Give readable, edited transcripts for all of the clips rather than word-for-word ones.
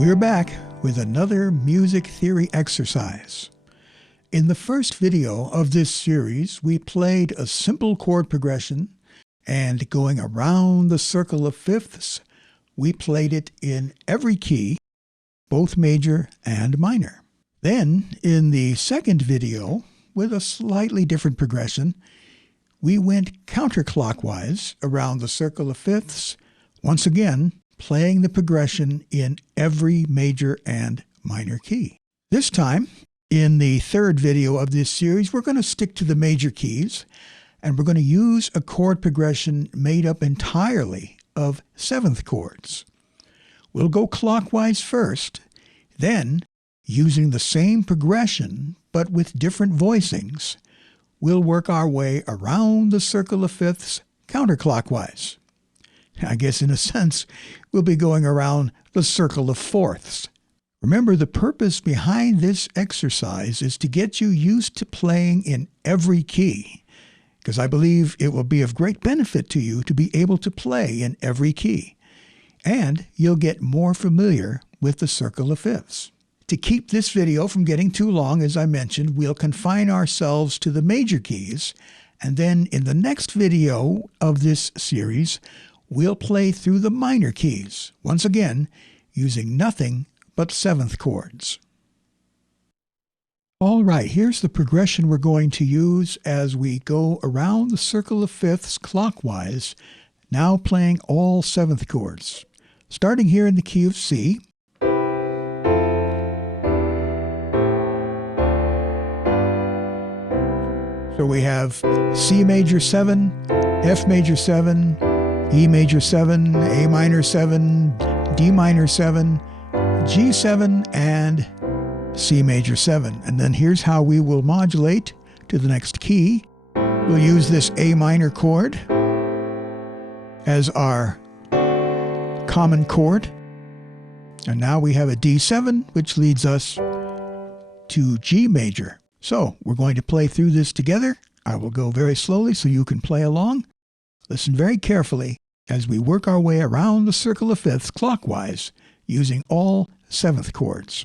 We're back with another music theory exercise. In the first video of this series, we played a simple chord progression, and going around the circle of fifths, we played it in every key, both major and minor. Then, in the second video, with a slightly different progression, we went counterclockwise around the circle of fifths, once again playing the progression in every major and minor key. This time, in the third video of this series, we're going to stick to the major keys, and we're going to use a chord progression made up entirely of seventh chords. We'll go clockwise first, then, using the same progression but with different voicings, we'll work our way around the circle of fifths counterclockwise. I guess in a sense, we'll be going around the circle of fourths. Remember, the purpose behind this exercise is to get you used to playing in every key, because I believe it will be of great benefit to you to be able to play in every key, and you'll get more familiar with the circle of fifths. To keep this video from getting too long, as I mentioned, we'll confine ourselves to the major keys, and then in the next video of this series, we'll play through the minor keys, once again, using nothing but seventh chords. All right, here's the progression we're going to use as we go around the circle of fifths clockwise, now playing all seventh chords. Starting here in the key of C. So we have C major 7, F major 7, E major 7, A minor 7, D minor 7, G7, and C major 7. And then here's how we will modulate to the next key. We'll use this A minor chord as our common chord. And now we have a D7, which leads us to G major. So we're going to play through this together. I will go very slowly so you can play along. Listen very carefully as we work our way around the circle of fifths clockwise using all seventh chords.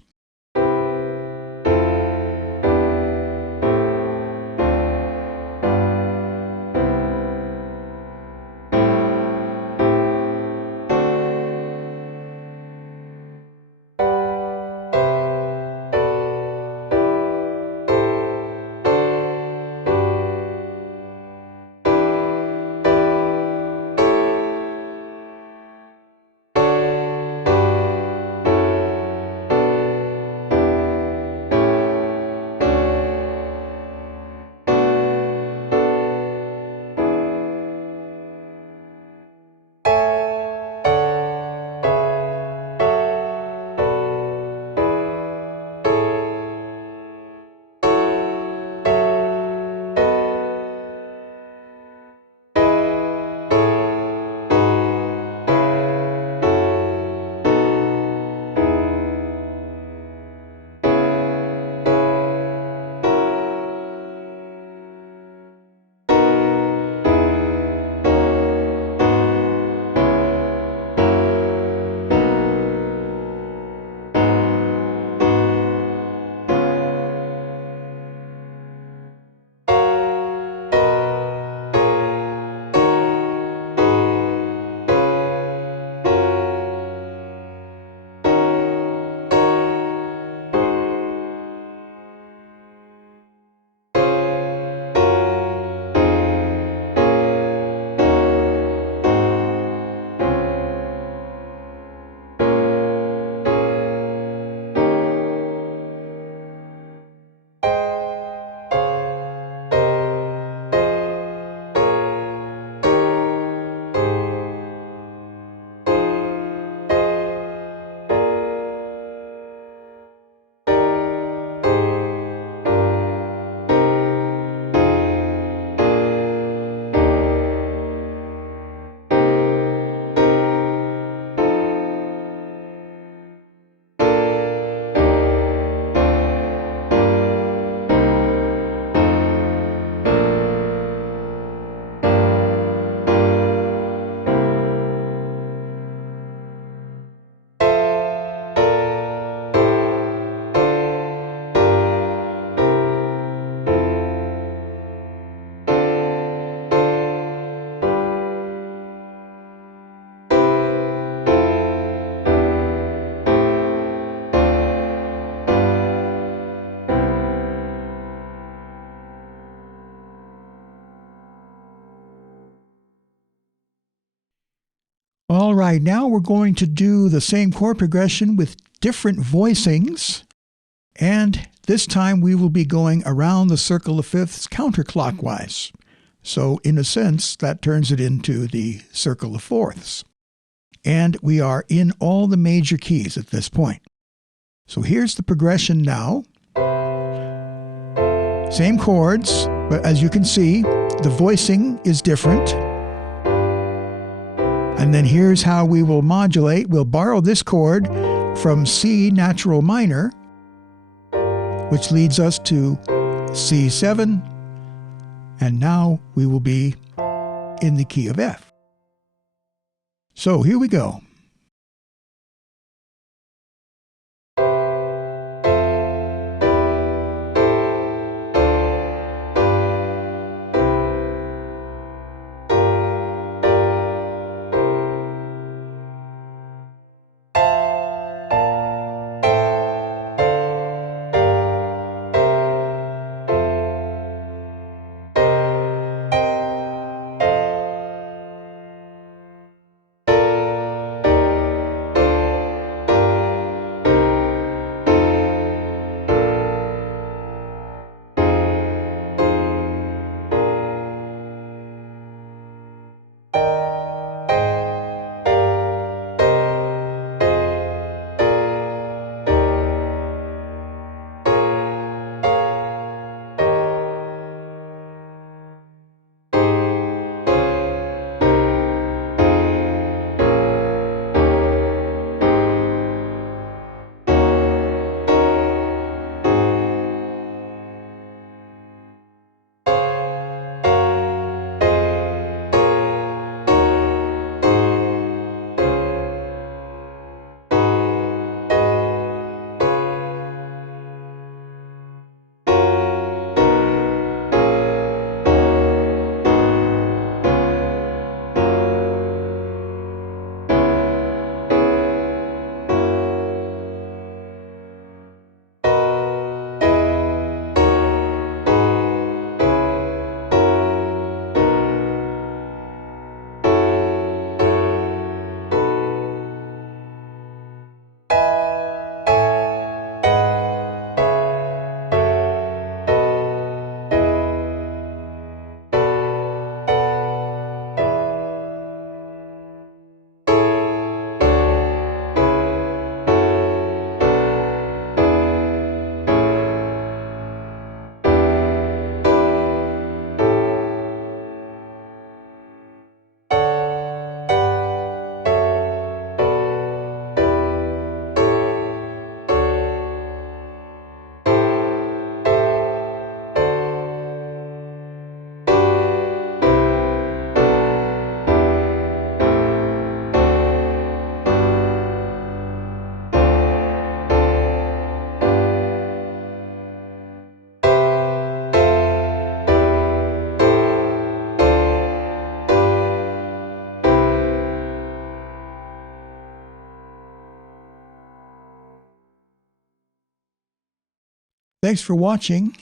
All right, now we're going to do the same chord progression with different voicings. And this time we will be going around the circle of fifths counterclockwise. So in a sense, that turns it into the circle of fourths. And we are in all the major keys at this point. So here's the progression now. Same chords, but as you can see, the voicing is different. And then here's how we will modulate. We'll borrow this chord from C natural minor, which leads us to C7. And now we will be in the key of F. So here we go. Thanks for watching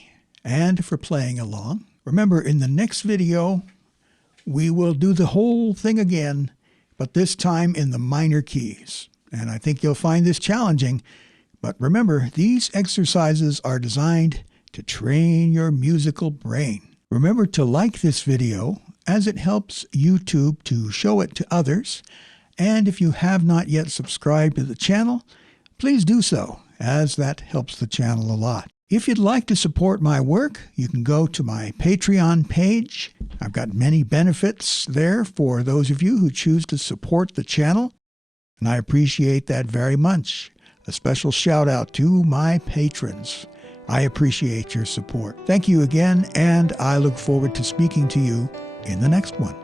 and for playing along. Remember, in the next video, we will do the whole thing again, but this time in the minor keys. And I think you'll find this challenging. But remember, these exercises are designed to train your musical brain. Remember to like this video, as it helps YouTube to show it to others. And if you have not yet subscribed to the channel, please do so, as that helps the channel a lot. If you'd like to support my work, you can go to my Patreon page. I've got many benefits there for those of you who choose to support the channel, and I appreciate that very much. A special shout out to my patrons. I appreciate your support. Thank you again, and I look forward to speaking to you in the next one.